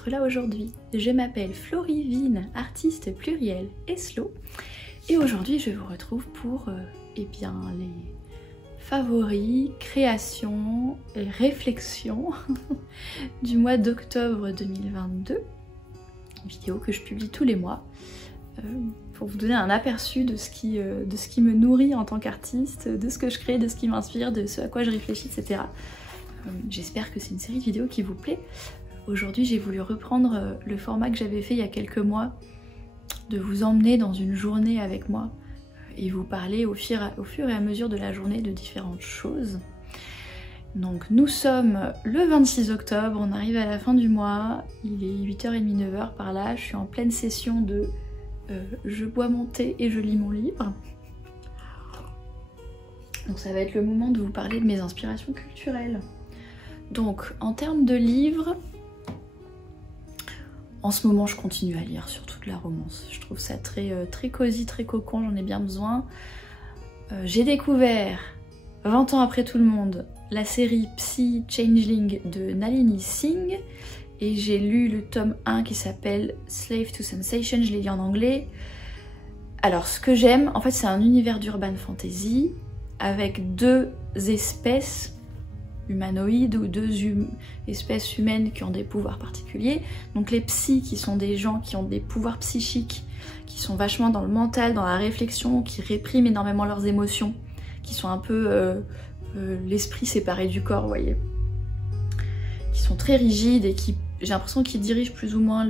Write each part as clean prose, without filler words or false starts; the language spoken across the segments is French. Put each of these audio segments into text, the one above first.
d'être là aujourd'hui. Je m'appelle Florivine, artiste pluriel et slow. Et aujourd'hui, je vous retrouve pour les favoris, créations et réflexions du mois d'octobre 2022. Une vidéo que je publie tous les mois pour vous donner un aperçu de ce qui me nourrit en tant qu'artiste, de ce que je crée, de ce qui m'inspire, de ce à quoi je réfléchis, etc. J'espère que c'est une série de vidéos qui vous plaît. Aujourd'hui, j'ai voulu reprendre le format que j'avais fait il y a quelques mois, de vous emmener dans une journée avec moi et vous parler au fur et à mesure de la journée de différentes choses. Donc nous sommes le 26 octobre, on arrive à la fin du mois, il est 8h30, 9h par là, je suis en pleine session de je bois mon thé et je lis mon livre. Donc ça va être le moment de vous parler de mes inspirations culturelles. Donc en termes de livres, en ce moment je continue à lire surtout de la romance. Je trouve ça très cosy, très cocon, j'en ai bien besoin. J'ai découvert, 20 ans après tout le monde, la série Psy Changeling de Nalini Singh. Et j'ai lu le tome 1 qui s'appelle Slave to Sensation, je l'ai lu en anglais. Alors ce que j'aime, en fait c'est un univers d'urban fantasy avec deux espèces humanoïdes ou deux espèces humaines qui ont des pouvoirs particuliers. Donc les psys qui sont des gens qui ont des pouvoirs psychiques, qui sont vachement dans le mental, dans la réflexion, qui répriment énormément leurs émotions, qui sont un peu l'esprit séparé du corps, vous voyez. Qui sont très rigides et qui, j'ai l'impression qu'ils dirigent plus ou moins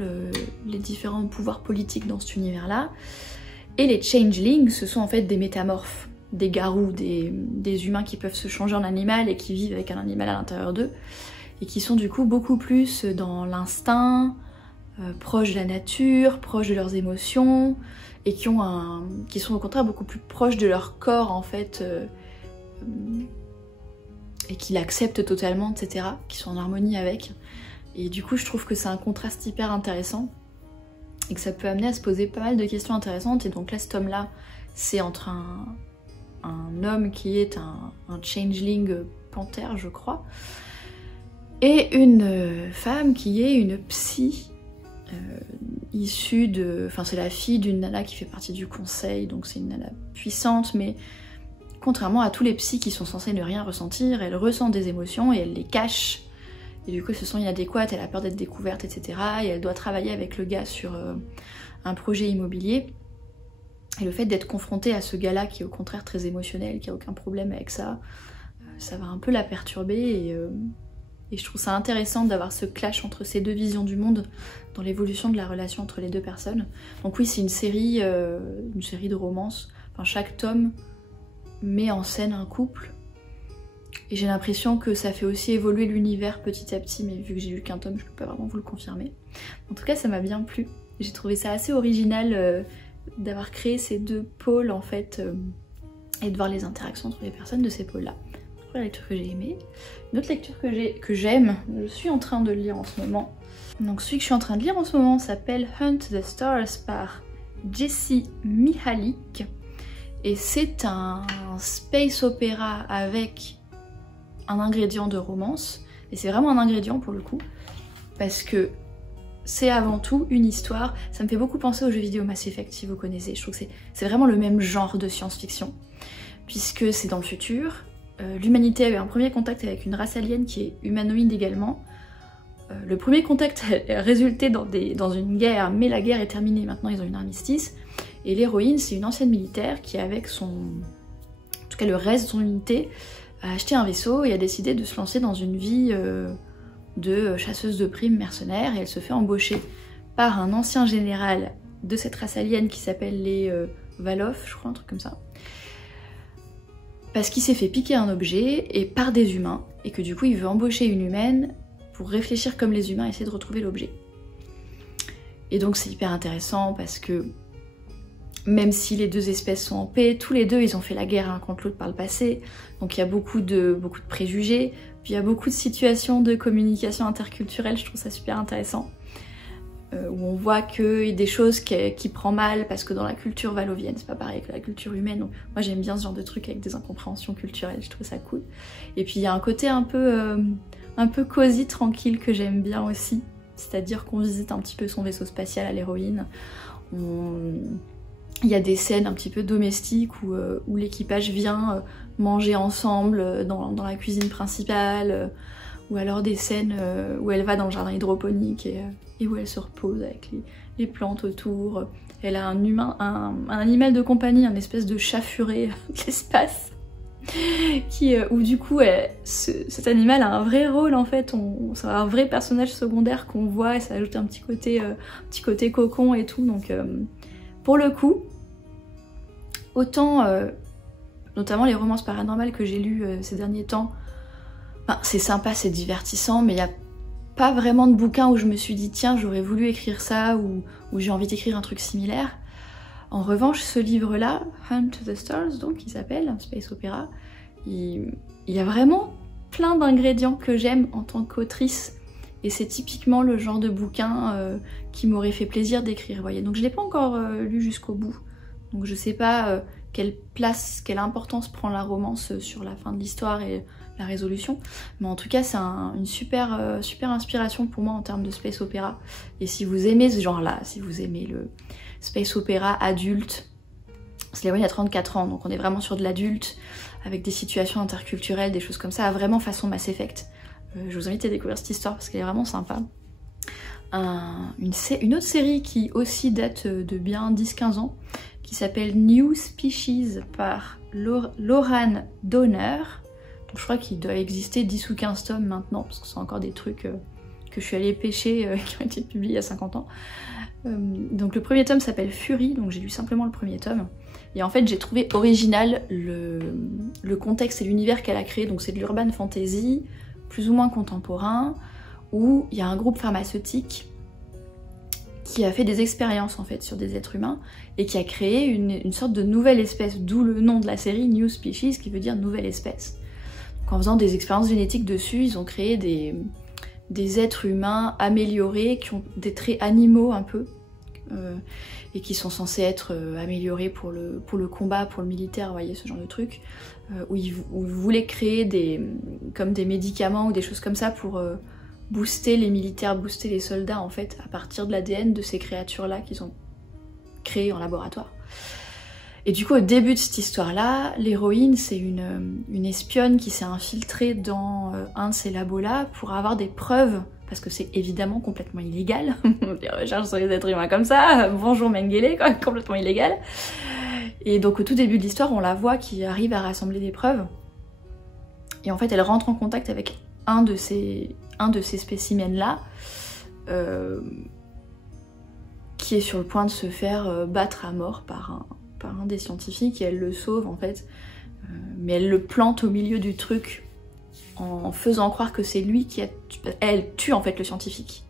les différents pouvoirs politiques dans cet univers-là. Et les changelings, ce sont en fait des métamorphes, des garous, des humains qui peuvent se changer en animal et qui vivent avec un animal à l'intérieur d'eux, et qui sont du coup beaucoup plus dans l'instinct, proches de la nature, proches de leurs émotions, et qui sont au contraire beaucoup plus proches de leur corps en fait, et qui l'acceptent totalement, etc., qui sont en harmonie avec. Et du coup je trouve que c'est un contraste hyper intéressant, et que ça peut amener à se poser pas mal de questions intéressantes. Et donc là, ce tome-là, c'est entre un homme qui est un changeling panthère, je crois, et une femme qui est une psy issue de... Enfin, c'est la fille d'une nana qui fait partie du conseil, donc c'est une nana puissante, mais contrairement à tous les psys qui sont censés ne rien ressentir, elle ressent des émotions et elle les cache. Et du coup, ce sont inadéquates, elle a peur d'être découverte, etc. Et elle doit travailler avec le gars sur un projet immobilier. Et le fait d'être confrontée à ce gars-là qui est au contraire très émotionnel, qui a aucun problème avec ça, ça va un peu la perturber. Et je trouve ça intéressant d'avoir ce clash entre ces deux visions du monde dans l'évolution de la relation entre les deux personnes. Donc oui, c'est une série de romances. Enfin, chaque tome met en scène un couple. Et j'ai l'impression que ça fait aussi évoluer l'univers petit à petit, mais vu que j'ai lu qu'un tome, je peux pas vraiment vous le confirmer. En tout cas, ça m'a bien plu. J'ai trouvé ça assez original d'avoir créé ces deux pôles en fait, et de voir les interactions entre les personnes de ces pôles-là. Première lecture que j'ai aimée. Une autre lecture que j'aime, je suis en train de le lire en ce moment. Donc celui que je suis en train de lire en ce moment s'appelle Hunt the Stars par Jessie Mihalik. Et c'est un space opéra avec un ingrédient de romance, et c'est vraiment un ingrédient pour le coup, parce que c'est avant tout une histoire. Ça me fait beaucoup penser aux jeux vidéo Mass Effect, si vous connaissez. Je trouve que c'est vraiment le même genre de science-fiction, puisque c'est dans le futur. L'humanité a eu un premier contact avec une race alien qui est humanoïde également. Le premier contact a résulté dans une guerre, mais la guerre est terminée, maintenant ils ont une armistice. Et l'héroïne, c'est une ancienne militaire qui, avec en tout cas le reste de son unité, a acheté un vaisseau et a décidé de se lancer dans une vie de chasseuse de primes mercenaire, et elle se fait embaucher par un ancien général de cette race alien qui s'appelle les Valof, je crois, un truc comme ça, parce qu'il s'est fait piquer un objet et par des humains, et que du coup il veut embaucher une humaine pour réfléchir comme les humains et essayer de retrouver l'objet. Et donc c'est hyper intéressant parce que même si les deux espèces sont en paix, tous les deux ils ont fait la guerre l'un contre l'autre par le passé, donc il y a beaucoup de préjugés, puis il y a beaucoup de situations de communication interculturelle, je trouve ça super intéressant, où on voit qu'il y a des choses qui prend mal parce que dans la culture valovienne c'est pas pareil que la culture humaine, donc moi j'aime bien ce genre de truc avec des incompréhensions culturelles, je trouve ça cool. Et puis il y a un côté un peu cosy, tranquille que j'aime bien aussi. c'est-à-dire qu'on visite un petit peu son vaisseau spatial à l'héroïne. Il y a des scènes un petit peu domestiques où l'équipage vient manger ensemble dans la cuisine principale, ou alors des scènes où elle va dans le jardin hydroponique et où elle se repose avec les plantes autour. Elle a un animal de compagnie, un espèce de chat furet de l'espace, où du coup cet animal a un vrai rôle en fait, c'est un vrai personnage secondaire qu'on voit et ça ajoute un petit côté cocon et tout, donc pour le coup, autant notamment les romances paranormales que j'ai lues ces derniers temps, c'est sympa, c'est divertissant, mais il n'y a pas vraiment de bouquin où je me suis dit tiens j'aurais voulu écrire ça ou j'ai envie d'écrire un truc similaire. En revanche, ce livre-là, Hunt to the Stars, donc il s'appelle, Space Opera, il y a vraiment plein d'ingrédients que j'aime en tant qu'autrice, et c'est typiquement le genre de bouquin qui m'aurait fait plaisir d'écrire, vous voyez. Donc je l'ai pas encore lu jusqu'au bout, donc je sais pas quelle place, quelle importance prend la romance sur la fin de l'histoire et la résolution, mais en tout cas c'est une super inspiration pour moi en termes de space opéra. Et si vous aimez ce genre-là, si vous aimez le space opéra adulte, c'est l'héroïne à 34 ans, donc on est vraiment sur de l'adulte, avec des situations interculturelles, des choses comme ça, vraiment façon Mass Effect. Je vous invite à découvrir cette histoire parce qu'elle est vraiment sympa. Une autre série qui aussi date de bien 10-15 ans, qui s'appelle New Species par Lauren Donner. Donc je crois qu'il doit exister 10 ou 15 tomes maintenant, parce que c'est encore des trucs que je suis allée pêcher qui ont été publiés il y a 50 ans. Donc le premier tome s'appelle Fury, donc j'ai lu simplement le premier tome. Et en fait j'ai trouvé original le contexte et l'univers qu'elle a créé, donc c'est de l'urban fantasy, plus ou moins contemporain, où il y a un groupe pharmaceutique qui a fait des expériences en fait sur des êtres humains et qui a créé une sorte de nouvelle espèce, d'où le nom de la série New Species, qui veut dire nouvelle espèce. Donc en faisant des expériences génétiques dessus, ils ont créé des êtres humains améliorés qui ont des traits animaux un peu et qui sont censés être améliorés pour le combat, pour le militaire, vous voyez, ce genre de truc, où ils voulaient créer comme des médicaments ou des choses comme ça pour booster les militaires, booster les soldats en fait, à partir de l'ADN de ces créatures-là qu'ils ont créées en laboratoire. Et du coup, au début de cette histoire-là, l'héroïne, c'est une espionne qui s'est infiltrée dans un de ces labos-là pour avoir des preuves, parce que c'est évidemment complètement illégal, les recherches sur les êtres humains comme ça, bonjour Mengele, quoi, complètement illégal. Et donc au tout début de l'histoire, on la voit qui arrive à rassembler des preuves, et en fait elle rentre en contact avec un de ces spécimens-là, qui est sur le point de se faire battre à mort par un des scientifiques, et elle le sauve en fait, mais elle le plante au milieu du truc en faisant croire que c'est lui qui a tué. Elle tue en fait le scientifique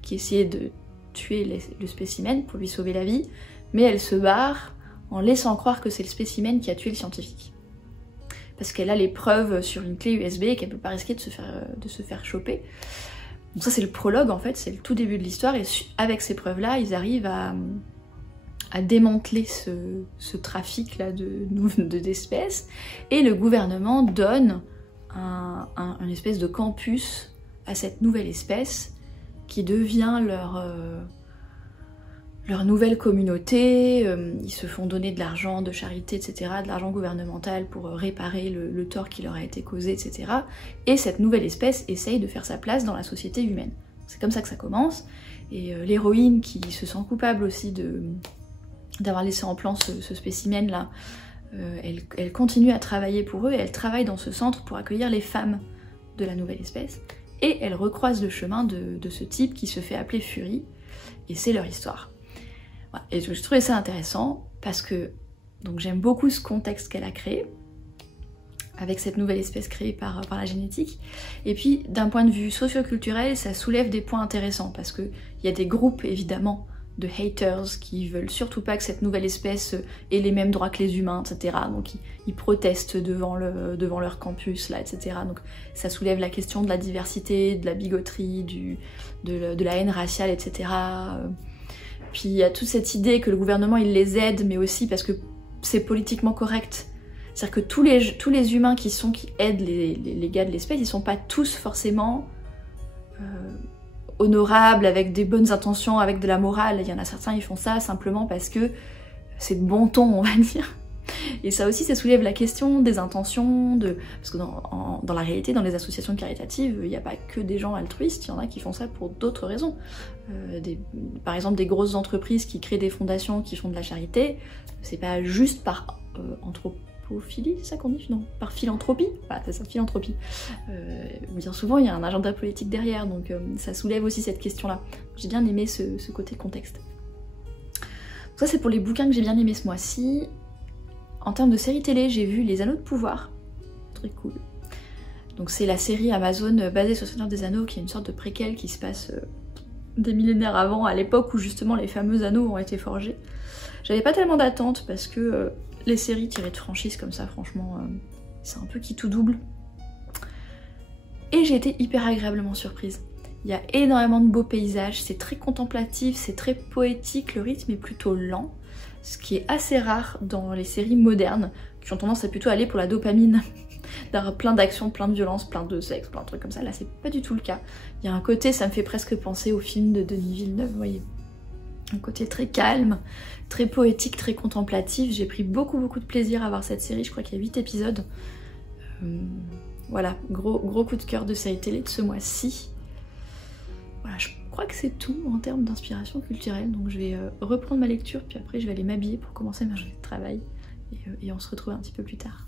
qui essayait de tuer le spécimen pour lui sauver la vie, mais elle se barre en laissant croire que c'est le spécimen qui a tué le scientifique. Parce qu'elle a les preuves sur une clé USB et qu'elle peut pas risquer de se faire choper. Donc ça c'est le prologue en fait, c'est le tout début de l'histoire, et avec ces preuves-là, ils arrivent à démanteler ce trafic-là d'espèces, et le gouvernement donne un espèce de campus à cette nouvelle espèce qui devient leur nouvelle communauté. Ils se font donner de l'argent de charité, etc., de l'argent gouvernemental pour réparer le tort qui leur a été causé, etc. Et cette nouvelle espèce essaye de faire sa place dans la société humaine. C'est comme ça que ça commence, et l'héroïne qui se sent coupable aussi d'avoir laissé en plan ce spécimen-là, elle continue à travailler pour eux, et elle travaille dans ce centre pour accueillir les femmes de la nouvelle espèce, et elle recroise le chemin de ce type qui se fait appeler Fury, et c'est leur histoire. Voilà. Et je trouvais ça intéressant, parce que donc j'aime beaucoup ce contexte qu'elle a créé, avec cette nouvelle espèce créée par la génétique, et puis d'un point de vue socio-culturel, ça soulève des points intéressants, parce qu'il y a des groupes évidemment de haters qui veulent surtout pas que cette nouvelle espèce ait les mêmes droits que les humains, etc. Donc ils protestent devant leur campus, là, etc. Donc ça soulève la question de la diversité, de la bigoterie, de la haine raciale, etc. Puis il y a toute cette idée que le gouvernement il les aide, mais aussi parce que c'est politiquement correct. C'est-à-dire que tous les humains qui aident les gars de l'espèce, ils sont pas tous forcément honorables, avec des bonnes intentions, avec de la morale. Il y en a certains, ils font ça simplement parce que c'est de bon ton, on va dire. Et ça aussi, ça soulève la question des intentions, parce que dans la réalité, dans les associations caritatives, il n'y a pas que des gens altruistes, il y en a qui font ça pour d'autres raisons. Par exemple, des grosses entreprises qui créent des fondations, qui font de la charité, c'est pas juste par anthropophilie, c'est ça qu'on dit? Non, par philanthropie. Voilà, c'est ça, philanthropie. Bien souvent, il y a un agenda politique derrière, donc ça soulève aussi cette question-là. J'ai bien aimé ce côté contexte. Donc ça, c'est pour les bouquins que j'ai bien aimé ce mois-ci. En termes de série télé, j'ai vu Les Anneaux de Pouvoir, très cool. Donc c'est la série Amazon basée sur Seigneur des Anneaux, qui est une sorte de préquel qui se passe des millénaires avant, à l'époque où justement les fameux anneaux ont été forgés. J'avais pas tellement d'attente parce que les séries tirées de franchises comme ça, franchement, c'est un peu qui tout double. Et j'ai été hyper agréablement surprise. Il y a énormément de beaux paysages, c'est très contemplatif, c'est très poétique, le rythme est plutôt lent. Ce qui est assez rare dans les séries modernes, qui ont tendance à plutôt aller pour la dopamine, d'avoir plein d'actions, plein de violence, plein de sexe, plein de trucs comme ça. Là, c'est pas du tout le cas. Il y a un côté, ça me fait presque penser au film de Denis Villeneuve, vous voyez. Un côté très calme, très poétique, très contemplatif. J'ai pris beaucoup de plaisir à voir cette série, je crois qu'il y a 8 épisodes. Voilà, gros coup de cœur de série télé de ce mois-ci. Voilà, je crois que c'est tout en termes d'inspiration culturelle, donc je vais reprendre ma lecture, puis après je vais aller m'habiller pour commencer ma journée de travail, et on se retrouve un petit peu plus tard.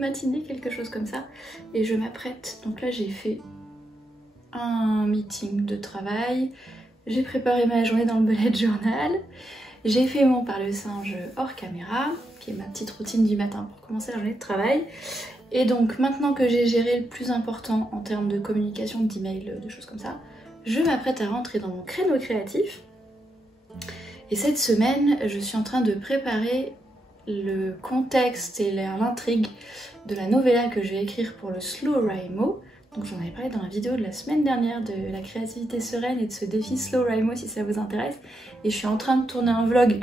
Matinée, quelque chose comme ça, et je m'apprête. Donc là j'ai fait un meeting de travail, j'ai préparé ma journée dans le bullet journal, j'ai fait mon parle-singe hors caméra, qui est ma petite routine du matin pour commencer la journée de travail. Et donc maintenant que j'ai géré le plus important en termes de communication, d'email, de choses comme ça, je m'apprête à rentrer dans mon créneau créatif. Et cette semaine, je suis en train de préparer le contexte et l'intrigue de la novella que je vais écrire pour le SlowWriMo. Donc j'en avais parlé dans la vidéo de la semaine dernière de la créativité sereine et de ce défi SlowWriMo si ça vous intéresse. Et je suis en train de tourner un vlog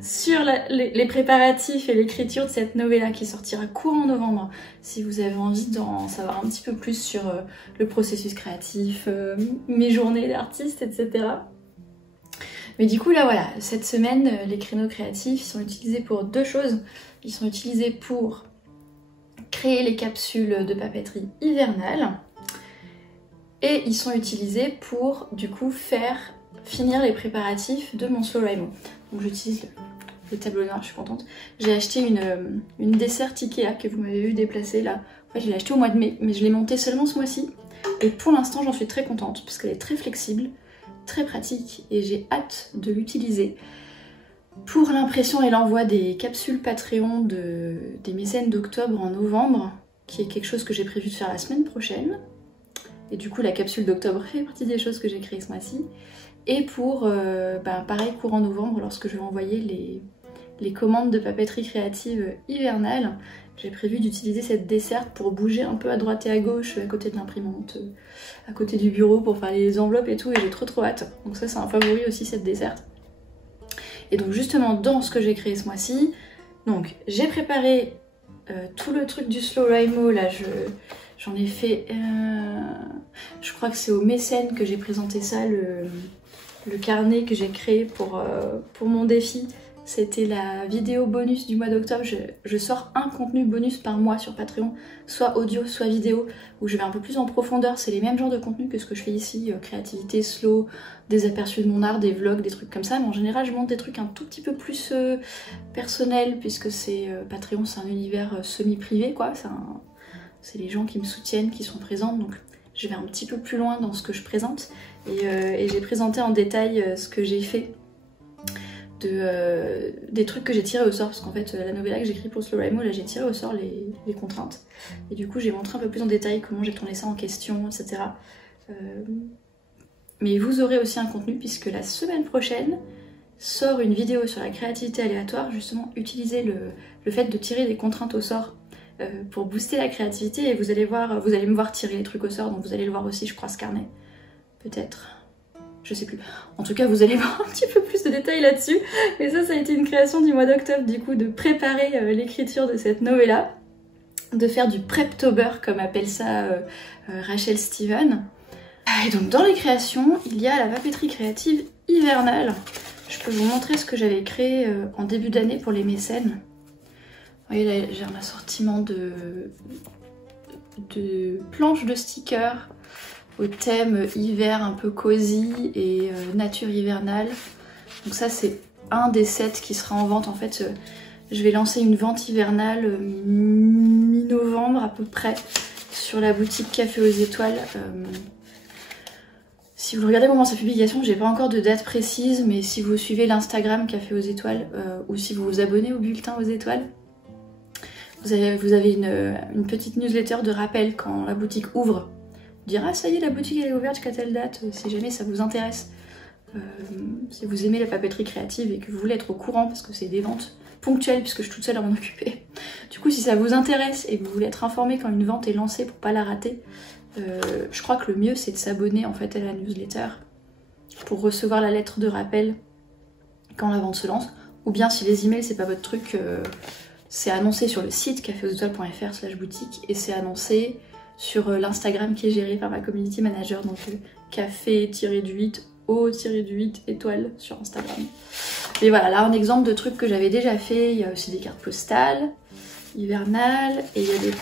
sur les préparatifs et l'écriture de cette novella qui sortira courant novembre. Si vous avez envie d'en savoir un petit peu plus sur le processus créatif, mes journées d'artiste, etc. Mais du coup là voilà, cette semaine les créneaux créatifs sont utilisés pour deux choses. Ils sont utilisés pour créer les capsules de papeterie hivernale et ils sont utilisés pour du coup finir les préparatifs de mon SlowWriMo. Donc j'utilise le tableau noir, je suis contente. J'ai acheté une dessert Ikea que vous m'avez vu déplacer là. En fait je l'ai acheté au mois de mai mais je l'ai montée seulement ce mois-ci et pour l'instant j'en suis très contente parce qu'elle est très flexible, très pratique et j'ai hâte de l'utiliser pour l'impression et l'envoi des capsules Patreon des mécènes d'octobre en novembre, qui est quelque chose que j'ai prévu de faire la semaine prochaine. Et du coup la capsule d'octobre fait partie des choses que j'ai créées ce mois-ci. Et pour, pareil, courant novembre, lorsque je vais envoyer les commandes de papeterie créative hivernale, j'ai prévu d'utiliser cette desserte pour bouger un peu à droite et à gauche, à côté de l'imprimante, à côté du bureau pour faire les enveloppes et tout, et j'ai trop hâte. Donc ça c'est un favori aussi, cette desserte. Et donc justement dans ce que j'ai créé ce mois-ci, donc j'ai préparé tout le truc du SlowWriMo, là j'en ai fait, je crois que c'est au mécène que j'ai présenté ça, le carnet que j'ai créé pour mon défi. C'était la vidéo bonus du mois d'octobre. Je sors un contenu bonus par mois sur Patreon, soit audio, soit vidéo, où je vais un peu plus en profondeur. C'est les mêmes genres de contenus que ce que je fais ici, créativité, slow, des aperçus de mon art, des vlogs, des trucs comme ça. Mais en général, je monte des trucs un tout petit peu plus personnels, puisque c'est Patreon, c'est un univers semi-privé, quoi. C'est les gens qui me soutiennent, qui sont présents, donc je vais un petit peu plus loin dans ce que je présente. Et j'ai présenté en détail ce que j'ai fait. Des trucs que j'ai tirés au sort, parce qu'en fait la novella que j'écris pour SlowWriMo, là j'ai tiré au sort les contraintes et du coup j'ai montré un peu plus en détail comment j'ai tourné ça en question, etc. Mais vous aurez aussi un contenu puisque la semaine prochaine sort une vidéo sur la créativité aléatoire, justement utiliser le fait de tirer des contraintes au sort pour booster la créativité, et vous allez me voir tirer les trucs au sort, donc vous allez le voir aussi je crois ce carnet, peut-être. Je sais plus. En tout cas, vous allez voir un petit peu plus de détails là-dessus. Et ça a été une création du mois d'octobre, du coup, de préparer l'écriture de cette novella, de faire du preptober, comme appelle ça Rachel Steven. Et donc, dans les créations, il y a la papeterie créative hivernale. Je peux vous montrer ce que j'avais créé en début d'année pour les mécènes. Vous voyez, là, j'ai un assortiment de planches de stickers au thème hiver un peu cosy et nature hivernale. Donc ça c'est un des sets qui sera en vente. En fait je vais lancer une vente hivernale mi-novembre à peu près sur la boutique Café aux Étoiles. Si vous regardez au moment de sa publication, j'ai pas encore de date précise, mais si vous suivez l'Instagram Café aux Étoiles ou si vous vous abonnez au bulletin aux étoiles, vous avez une petite newsletter de rappel quand la boutique ouvre. Dire ah ça y est, la boutique elle est ouverte jusqu'à telle date, si jamais ça vous intéresse. Si vous aimez la papeterie créative et que vous voulez être au courant, parce que c'est des ventes ponctuelles puisque je suis toute seule à m'en occuper. Du coup si ça vous intéresse et que vous voulez être informé quand une vente est lancée pour pas la rater, je crois que le mieux c'est de s'abonner en fait à la newsletter pour recevoir la lettre de rappel quand la vente se lance. Ou bien si les emails c'est pas votre truc, c'est annoncé sur le site caféauxétoiles.fr/boutique et c'est annoncé sur l'Instagram qui est géré par ma community manager, donc café-8 O-8 étoiles sur Instagram. Et voilà, là un exemple de trucs que j'avais déjà fait. Il y a aussi des cartes postales hivernales et il y a des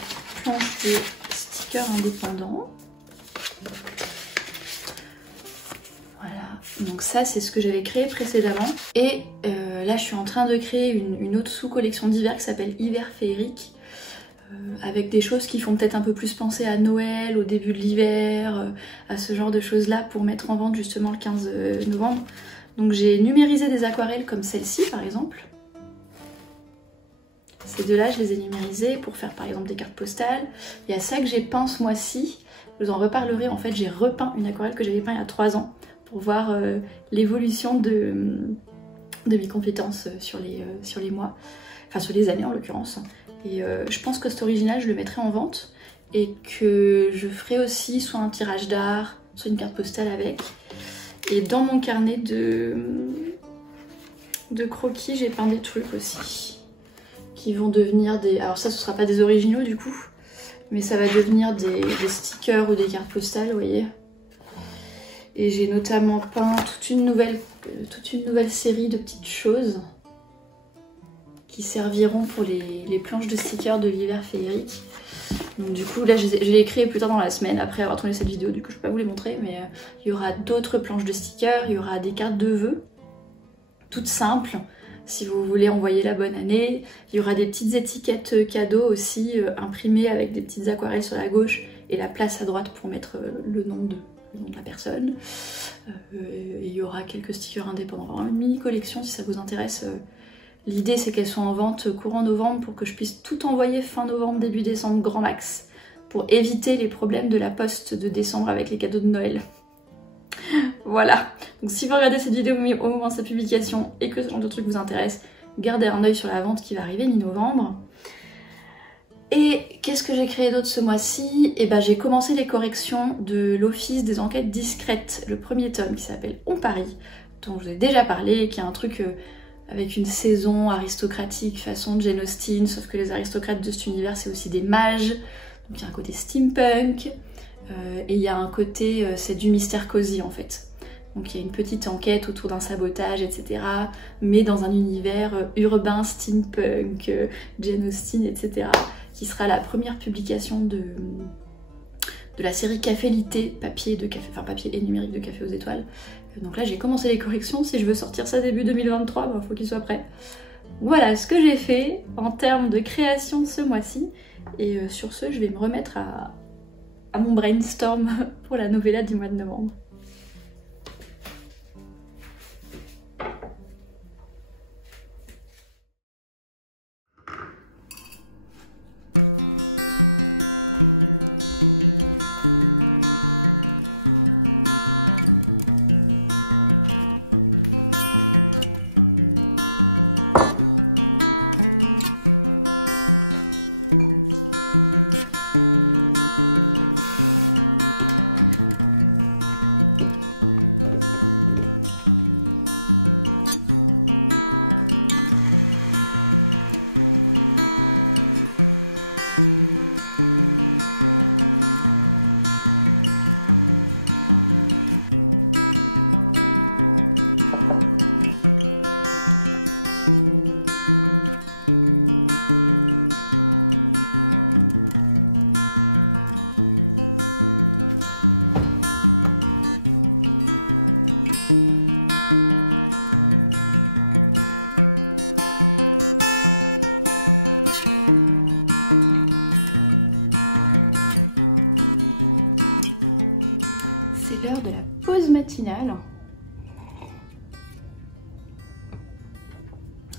planches de stickers indépendants. Voilà, donc ça c'est ce que j'avais créé précédemment. Et là je suis en train de créer une autre sous-collection d'hiver qui s'appelle Hiver féerique. Avec des choses qui font peut-être un peu plus penser à Noël, au début de l'hiver, à ce genre de choses là pour mettre en vente justement le 15 novembre. Donc j'ai numérisé des aquarelles comme celle-ci par exemple. Ces deux-là je les ai numérisées pour faire par exemple des cartes postales. Il y a ça que j'ai peint ce mois-ci, je vous en reparlerai. En fait j'ai repeint une aquarelle que j'avais peint il y a 3 ans pour voir l'évolution de mes compétences sur les mois. enfin sur les années en l'occurrence. Et je pense que cet original je le mettrai en vente et que je ferai aussi soit un tirage d'art, soit une carte postale avec. Et dans mon carnet de croquis j'ai peint des trucs aussi qui vont devenir des... Alors ça ce sera pas des originaux du coup, mais ça va devenir des stickers ou des cartes postales, vous voyez. Et j'ai notamment peint toute une nouvelle série de petites choses qui serviront pour les planches de stickers de l'hiver féerique. Donc du coup là je les ai créées plus tard dans la semaine après avoir tourné cette vidéo, du coup je peux pas vous les montrer, mais il y aura d'autres planches de stickers, il y aura des cartes de vœux, toutes simples, si vous voulez envoyer la bonne année. Il y aura des petites étiquettes cadeaux aussi imprimées avec des petites aquarelles sur la gauche et la place à droite pour mettre le nom de la personne. Et il y aura quelques stickers indépendants, vraiment une mini collection si ça vous intéresse. L'idée c'est qu'elles soient en vente courant novembre pour que je puisse tout envoyer fin novembre, début décembre, grand max, pour éviter les problèmes de la poste de décembre avec les cadeaux de Noël. Voilà, donc si vous regardez cette vidéo au moment de sa publication et que ce genre de truc vous intéresse, gardez un œil sur la vente qui va arriver mi-novembre. Et qu'est-ce que j'ai créé d'autre ce mois-ci? Et ben j'ai commencé les corrections de l'Office des enquêtes discrètes, le premier tome qui s'appelle On Parie, dont je vous ai déjà parlé, qui est un truc avec une saison aristocratique façon Jane Austen, sauf que les aristocrates de cet univers c'est aussi des mages, donc il y a un côté steampunk, et il y a un côté, c'est du mystère cosy en fait. Donc il y a une petite enquête autour d'un sabotage, etc. Mais dans un univers urbain, steampunk, Jane Austen, etc. Qui sera la première publication de la série Café Litté, papier et numérique de Café aux étoiles. Donc là j'ai commencé les corrections, si je veux sortir ça début 2023, ben, faut qu'il soit prêt. Voilà ce que j'ai fait en termes de création ce mois-ci. Et sur ce, je vais me remettre à mon brainstorm pour la novella du mois de novembre.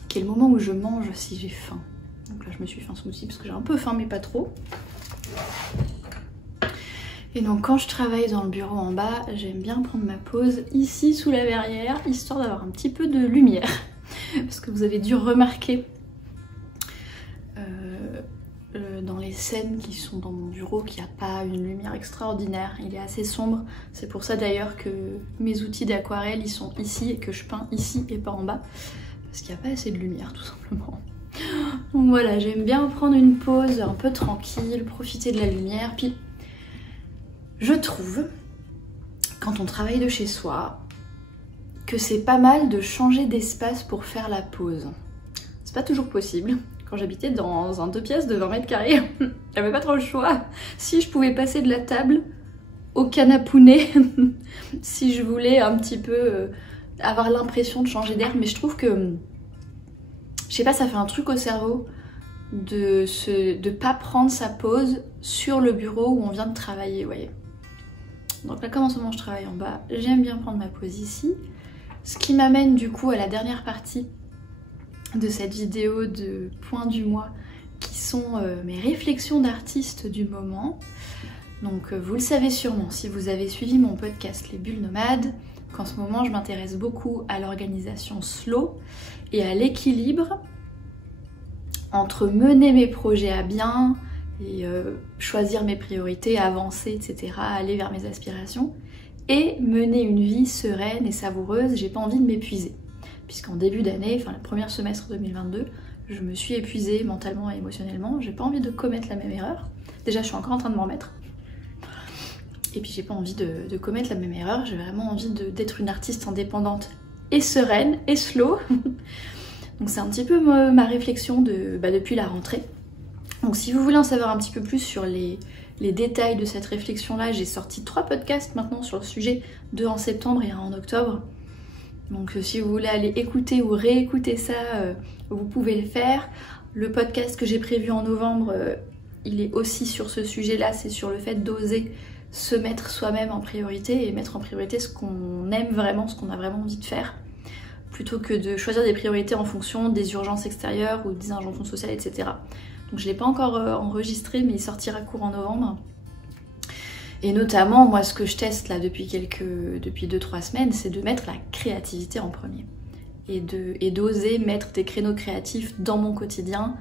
Qui est le moment où je mange si j'ai faim. Donc là je me suis fait un smoothie parce que j'ai un peu faim mais pas trop. Et donc quand je travaille dans le bureau en bas, j'aime bien prendre ma pause ici sous la verrière, histoire d'avoir un petit peu de lumière. Parce que vous avez dû remarquer dans les scènes qui sont dans mon bureau qu'il n'y a pas une lumière extraordinaire, il est assez sombre. C'est pour ça d'ailleurs que mes outils d'aquarelle ils sont ici et que je peins ici et pas en bas. Parce qu'il n'y a pas assez de lumière tout simplement. Donc voilà, j'aime bien prendre une pause un peu tranquille, profiter de la lumière. Puis je trouve, quand on travaille de chez soi, que c'est pas mal de changer d'espace pour faire la pause. C'est pas toujours possible. Quand j'habitais dans un 2 pièces de 20 mètres carrés, j'avais pas trop le choix. Si je pouvais passer de la table au canapounet, si je voulais un petit peu avoir l'impression de changer d'air, mais je trouve que, je sais pas, ça fait un truc au cerveau de pas prendre sa pause sur le bureau où on vient de travailler, vous voyez. Donc là, comme en ce moment je travaille en bas, j'aime bien prendre ma pause ici. Ce qui m'amène du coup à la dernière partie de cette vidéo de point du mois, qui sont mes réflexions d'artiste du moment. Donc vous le savez sûrement si vous avez suivi mon podcast Les Bulles Nomades, qu'en ce moment je m'intéresse beaucoup à l'organisation slow et à l'équilibre entre mener mes projets à bien et choisir mes priorités, avancer, etc., aller vers mes aspirations, et mener une vie sereine et savoureuse. J'ai pas envie de m'épuiser, puisqu'en début d'année, enfin le premier semestre 2022, je me suis épuisée mentalement et émotionnellement. J'ai pas envie de commettre la même erreur. Déjà, je suis encore en train de m'en remettre. Et puis j'ai pas envie de commettre la même erreur. J'ai vraiment envie d'être une artiste indépendante et sereine et slow. Donc c'est un petit peu ma réflexion depuis la rentrée. Donc si vous voulez en savoir un petit peu plus sur les détails de cette réflexion-là, j'ai sorti 3 podcasts maintenant sur le sujet, 2 en septembre et 1 en octobre. Donc si vous voulez aller écouter ou réécouter ça, vous pouvez le faire. Le podcast que j'ai prévu en novembre, il est aussi sur ce sujet-là, c'est sur le fait d'oser se mettre soi-même en priorité et mettre en priorité ce qu'on aime vraiment, ce qu'on a vraiment envie de faire, plutôt que de choisir des priorités en fonction des urgences extérieures ou des injonctions sociales, etc. Donc je ne l'ai pas encore enregistré, mais il sortira courant novembre. Et notamment, moi, ce que je teste là depuis 2-3 semaines, c'est de mettre la créativité en premier. Et d'oser mettre des créneaux créatifs dans mon quotidien,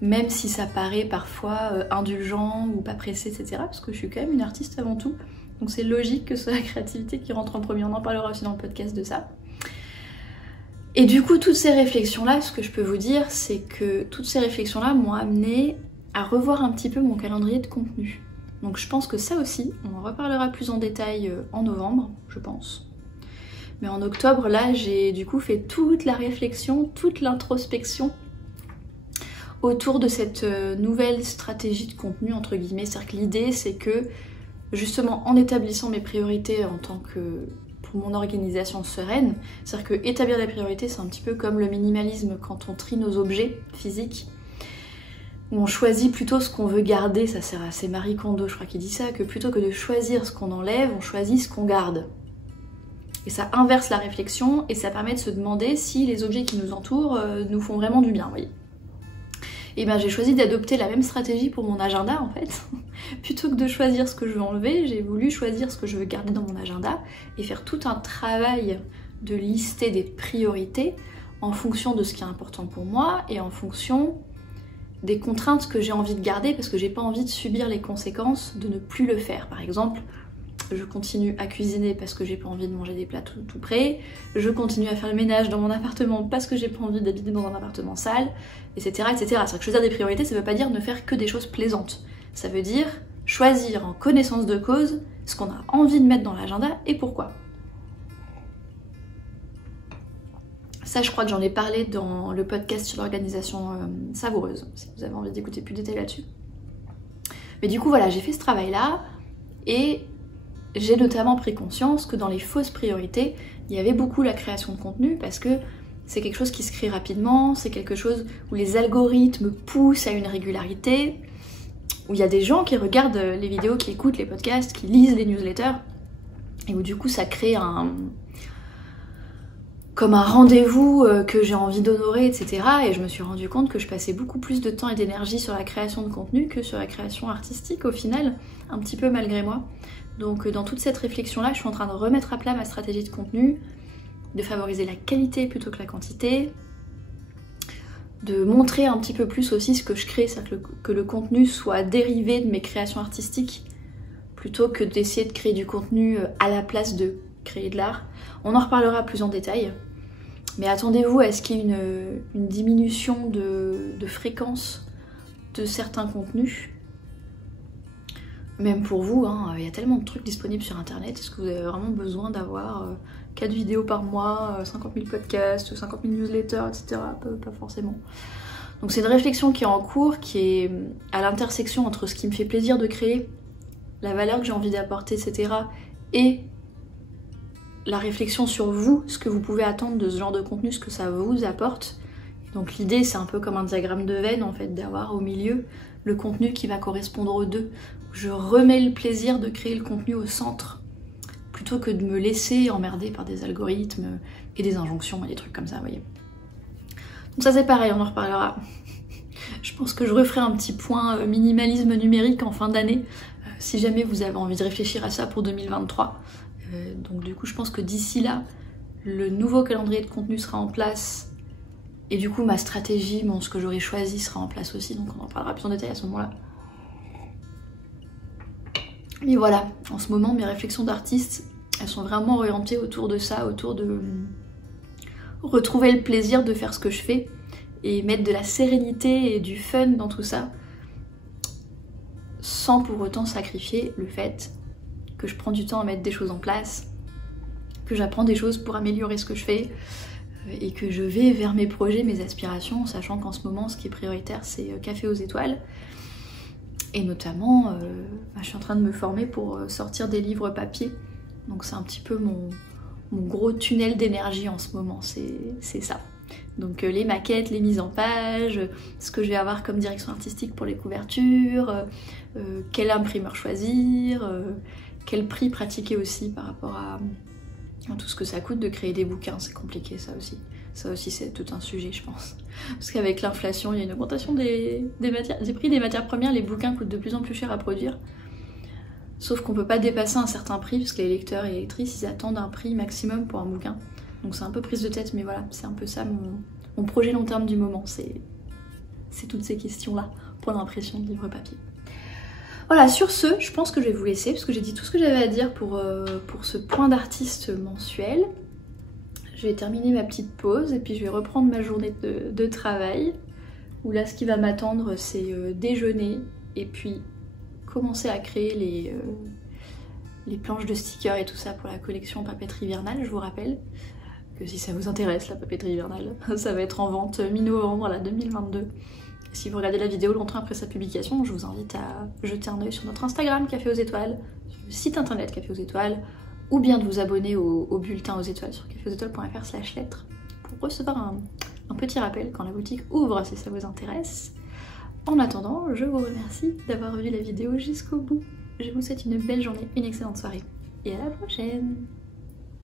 même si ça paraît parfois indulgent ou pas pressé, etc. Parce que je suis quand même une artiste avant tout. Donc c'est logique que ce soit la créativité qui rentre en premier. On en parlera aussi dans le podcast de ça. Et du coup, toutes ces réflexions-là, ce que je peux vous dire, c'est que toutes ces réflexions-là m'ont amené à revoir un petit peu mon calendrier de contenu. Donc je pense que ça aussi, on en reparlera plus en détail en novembre, je pense. Mais en octobre, là, j'ai du coup fait toute la réflexion, toute l'introspection autour de cette nouvelle stratégie de contenu, entre guillemets. C'est-à-dire que l'idée, c'est que, justement, en établissant mes priorités en tant que... pour mon organisation sereine, c'est-à-dire que établir des priorités, c'est un petit peu comme le minimalisme quand on trie nos objets physiques. On choisit plutôt ce qu'on veut garder, ça c'est Marie Kondo je crois qui dit ça, que plutôt que de choisir ce qu'on enlève, on choisit ce qu'on garde. Et ça inverse la réflexion et ça permet de se demander si les objets qui nous entourent nous font vraiment du bien, vous voyez. Et bien j'ai choisi d'adopter la même stratégie pour mon agenda en fait. Plutôt que de choisir ce que je veux enlever, j'ai voulu choisir ce que je veux garder dans mon agenda et faire tout un travail de lister des priorités en fonction de ce qui est important pour moi et en fonction des contraintes que j'ai envie de garder parce que j'ai pas envie de subir les conséquences de ne plus le faire. Par exemple, je continue à cuisiner parce que j'ai pas envie de manger des plats tout prêts, je continue à faire le ménage dans mon appartement parce que j'ai pas envie d'habiter dans un appartement sale, etc. etc. C'est-à-dire que choisir des priorités, ça veut pas dire ne faire que des choses plaisantes. Ça veut dire choisir en connaissance de cause ce qu'on a envie de mettre dans l'agenda et pourquoi. Ça, je crois que j'en ai parlé dans le podcast sur l'organisation savoureuse, si vous avez envie d'écouter plus de détails là-dessus. Mais du coup, voilà, j'ai fait ce travail-là et j'ai notamment pris conscience que dans les fausses priorités, il y avait beaucoup la création de contenu parce que c'est quelque chose qui se crée rapidement, c'est quelque chose où les algorithmes poussent à une régularité, où il y a des gens qui regardent les vidéos, qui écoutent les podcasts, qui lisent les newsletters, et où du coup ça crée comme un rendez-vous que j'ai envie d'honorer, etc. Et je me suis rendu compte que je passais beaucoup plus de temps et d'énergie sur la création de contenu que sur la création artistique au final, un petit peu malgré moi. Donc dans toute cette réflexion-là, je suis en train de remettre à plat ma stratégie de contenu, de favoriser la qualité plutôt que la quantité, de montrer un petit peu plus aussi ce que je crée, c'est-à-dire que le contenu soit dérivé de mes créations artistiques, plutôt que d'essayer de créer du contenu à la place de créer de l'art. On en reparlera plus en détail, mais attendez-vous à ce qu'il y ait une diminution de fréquence de certains contenus. Même pour vous, hein, il y a tellement de trucs disponibles sur internet, est-ce que vous avez vraiment besoin d'avoir 4 vidéos par mois, 50 000 podcasts, 50 000 newsletters, etc. Pas forcément. Donc c'est une réflexion qui est en cours, qui est à l'intersection entre ce qui me fait plaisir de créer, la valeur que j'ai envie d'apporter, etc. et la réflexion sur vous, ce que vous pouvez attendre de ce genre de contenu, ce que ça vous apporte. Donc l'idée, c'est un peu comme un diagramme de Venn, en fait, d'avoir au milieu le contenu qui va correspondre aux deux. Je remets le plaisir de créer le contenu au centre, plutôt que de me laisser emmerder par des algorithmes et des injonctions et des trucs comme ça, vous voyez. Donc ça c'est pareil, on en reparlera. Je pense que je referai un petit point minimalisme numérique en fin d'année, si jamais vous avez envie de réfléchir à ça pour 2023. Donc du coup, je pense que d'ici là, le nouveau calendrier de contenu sera en place Et du coup ma stratégie, bon, ce que j'aurais choisi sera en place aussi, donc on en parlera plus en détail à ce moment-là. Mais voilà, en ce moment mes réflexions d'artiste, elles sont vraiment orientées autour de ça, autour de retrouver le plaisir de faire ce que je fais et mettre de la sérénité et du fun dans tout ça, sans pour autant sacrifier le fait que je prends du temps à mettre des choses en place, que j'apprends des choses pour améliorer ce que je fais, et que je vais vers mes projets, mes aspirations, sachant qu'en ce moment ce qui est prioritaire c'est Café aux étoiles. Et notamment, je suis en train de me former pour sortir des livres papier, donc c'est un petit peu mon gros tunnel d'énergie en ce moment, c'est ça. Donc les maquettes, les mises en page, ce que je vais avoir comme direction artistique pour les couvertures, quel imprimeur choisir, quel prix pratiquer aussi par rapport à tout ce que ça coûte de créer des bouquins, c'est compliqué ça aussi. Ça aussi c'est tout un sujet je pense. Parce qu'avec l'inflation, il y a une augmentation des prix des matières premières, les bouquins coûtent de plus en plus cher à produire. Sauf qu'on peut pas dépasser un certain prix, parce que les lecteurs et les lectrices, ils attendent un prix maximum pour un bouquin. Donc c'est un peu prise de tête, mais voilà, c'est un peu ça mon projet long terme du moment, c'est toutes ces questions-là, pour l'impression de livre papier. Voilà, sur ce, je pense que je vais vous laisser, parce que j'ai dit tout ce que j'avais à dire pour ce point d'artiste mensuel. Je vais terminer ma petite pause, et puis je vais reprendre ma journée de travail, où là, ce qui va m'attendre, c'est déjeuner, et puis commencer à créer les planches de stickers et tout ça pour la collection papeterie hivernale. Je vous rappelle que si ça vous intéresse, la papeterie hivernale, ça va être en vente mi-novembre, là, 2022. Si vous regardez la vidéo longtemps après sa publication, je vous invite à jeter un œil sur notre Instagram Café aux étoiles, sur le site internet Café aux étoiles, ou bien de vous abonner au bulletin aux étoiles sur caféauxétoiles.fr/lettres pour recevoir un petit rappel quand la boutique ouvre si ça vous intéresse. En attendant, je vous remercie d'avoir vu la vidéo jusqu'au bout. Je vous souhaite une belle journée, une excellente soirée et à la prochaine!